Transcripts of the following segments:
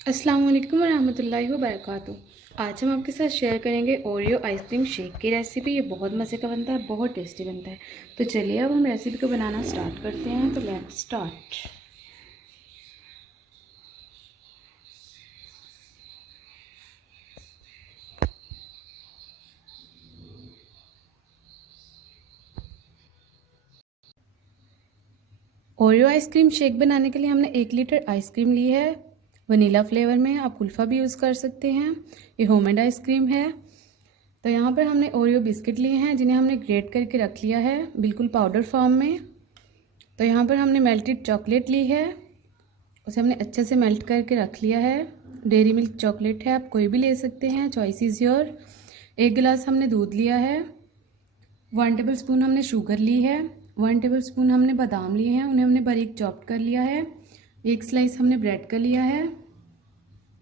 अस्सलाम वालेकुम रहमतुल्लाहि व बरकातुहू। आज हम आपके साथ शेयर करेंगे ओरियो आइसक्रीम शेक की रेसिपी। ये बहुत मज़े का बनता है, बहुत टेस्टी बनता है। तो चलिए अब हम रेसिपी को बनाना स्टार्ट करते हैं। तो let's start. Oreo ice cream shake बनाने के लिए हमने 1 लीटर आइसक्रीम ली है, वनीला फ्लेवर में। आप कुल्फ़ा भी यूज़ कर सकते हैं। ये होममेड आइसक्रीम है। तो यहाँ पर हमने ओरियो बिस्किट लिए हैं, जिन्हें हमने ग्रेट करके रख लिया है बिल्कुल पाउडर फॉर्म में। तो यहाँ पर हमने मेल्टेड चॉकलेट ली है, उसे हमने अच्छे से मेल्ट करके रख लिया है। डेयरी मिल्क चॉकलेट है, आप कोई भी ले सकते हैं, चॉइस इज़ योर। 1 गिलास हमने दूध लिया है। 1 टेबल स्पून हमने शुगर ली है। 1 टेबल स्पून हमने बादाम लिए हैं, उन्हें हमने बारीक चॉप कर लिया है। 1 स्लाइस हमने ब्रेड का लिया है।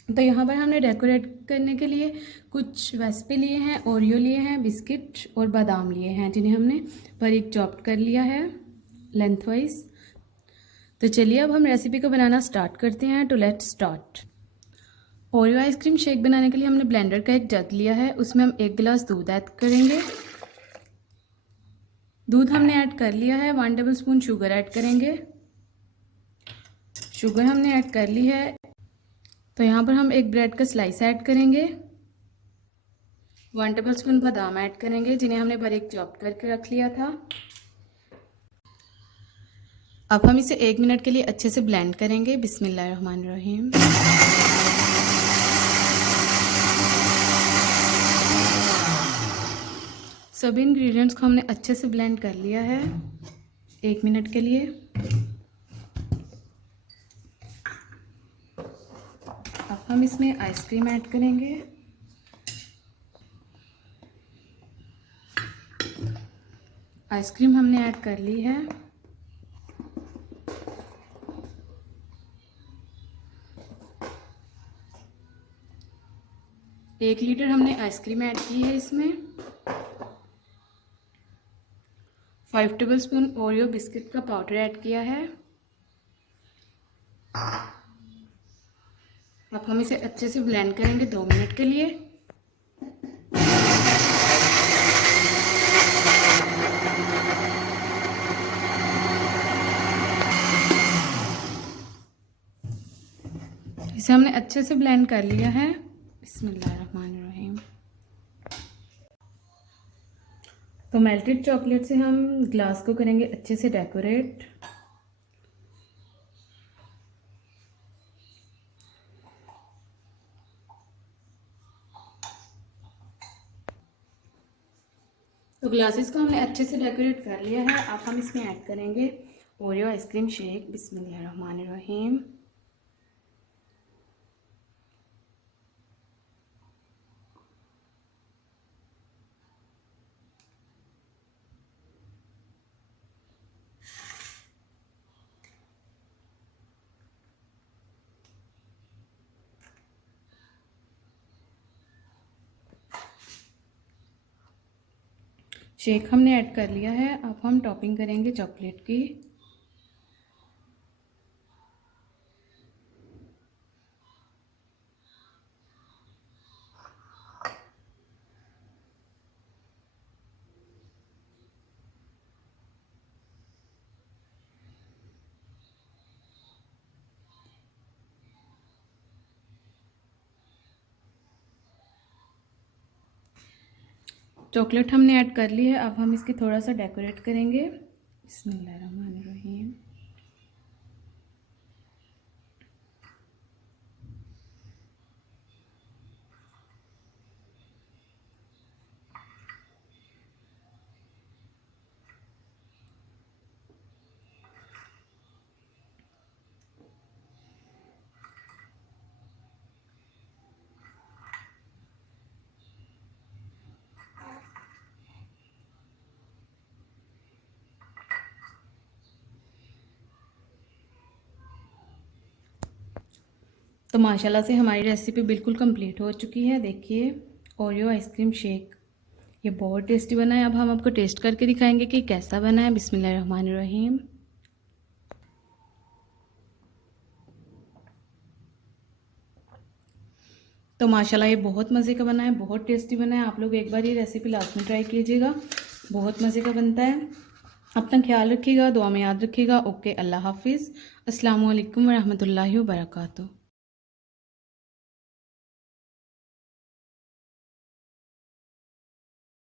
तो यहाँ पर हमने डेकोरेट करने के लिए कुछ वेस्पे लिए हैं, ओरियो लिए हैं, बिस्किट और बादाम लिए हैं, जिन्हें हमने बारीक चॉप कर लिया है लेंथवाइज। तो चलिए अब हम रेसिपी को बनाना स्टार्ट करते हैं। To let's start. Oreo ice cream shake बनाने के लिए हमने ब्लेंडर का एक जग लिया है, उसमें हम 1 गिलास दूध ऐड करेंगे। दूध हमने ऐड कर लिया है। 1 टेबल स्पून शुगर ऐड करेंगे। शुगर हमने ऐड कर ली है। तो यहाँ पर हम एक ब्रेड का स्लाइस ऐड करेंगे। 1 टेबल स्पून बादाम ऐड करेंगे, जिन्हें हमने बारीक चॉप करके रख लिया था। अब हम इसे 1 मिनट के लिए अच्छे से ब्लेंड करेंगे। बिस्मिल्लाहिर्रहमानिर्रहीम। सभी इंग्रेडिएंट्स को हमने अच्छे से ब्लेंड कर लिया है 1 मिनट के लिए। अब हम इसमें आइसक्रीम ऐड करेंगे। आइसक्रीम हमने ऐड कर ली है। एक लीटर हमने आइसक्रीम ऐड की है इसमें। 5 टेबल स्पून ओरियो बिस्किट का पाउडर ऐड किया है। अब हम इसे अच्छे से ब्लेंड करेंगे 2 मिनट के लिए। इसे हमने अच्छे से ब्लेंड कर लिया है। बिस्मिल्लाहिर्रहमानिर्रहीम। तो मेल्टेड चॉकलेट से हम ग्लास को करेंगे अच्छे से डेकोरेट। तो ग्लासेस को हमने अच्छे से डेकोरेट कर लिया है। अब हम इसमें ऐड करेंगे ओरियो आइसक्रीम शेक। बिस्मिल्लाहिर्रहमानिर्रहीम। शेक हमने ऐड कर लिया है। अब हम टॉपिंग करेंगे चॉकलेट की। चॉकलेट हमने ऐड कर ली है। अब हम इसकी थोड़ा सा डेकोरेट करेंगे। बिस्मिल्लाहिर्रहमानिर्रहीम। तो माशाल्लाह से हमारी रेसिपी बिल्कुल कंप्लीट हो चुकी है। देखिए ओरियो आइसक्रीम शेक, ये बहुत टेस्टी बना है। अब हम आपको टेस्ट करके दिखाएंगे कि कैसा बना है। बिस्मिल्लाहिर्रहमानिर्रहीम। तो माशाल्लाह ये बहुत मज़े का बना है, बहुत टेस्टी बना है। आप लोग एक बार ये रेसिपी लास्ट में ट्राई कीजिएगा, बहुत मज़े का बनता है। अपना ख्याल रखिएगा, दुआ में याद रखिएगा। ओके, अल्लाह हाफिज़। अस्सलामु अलैकुम व रहमतुल्लाहि व बरकातुहू।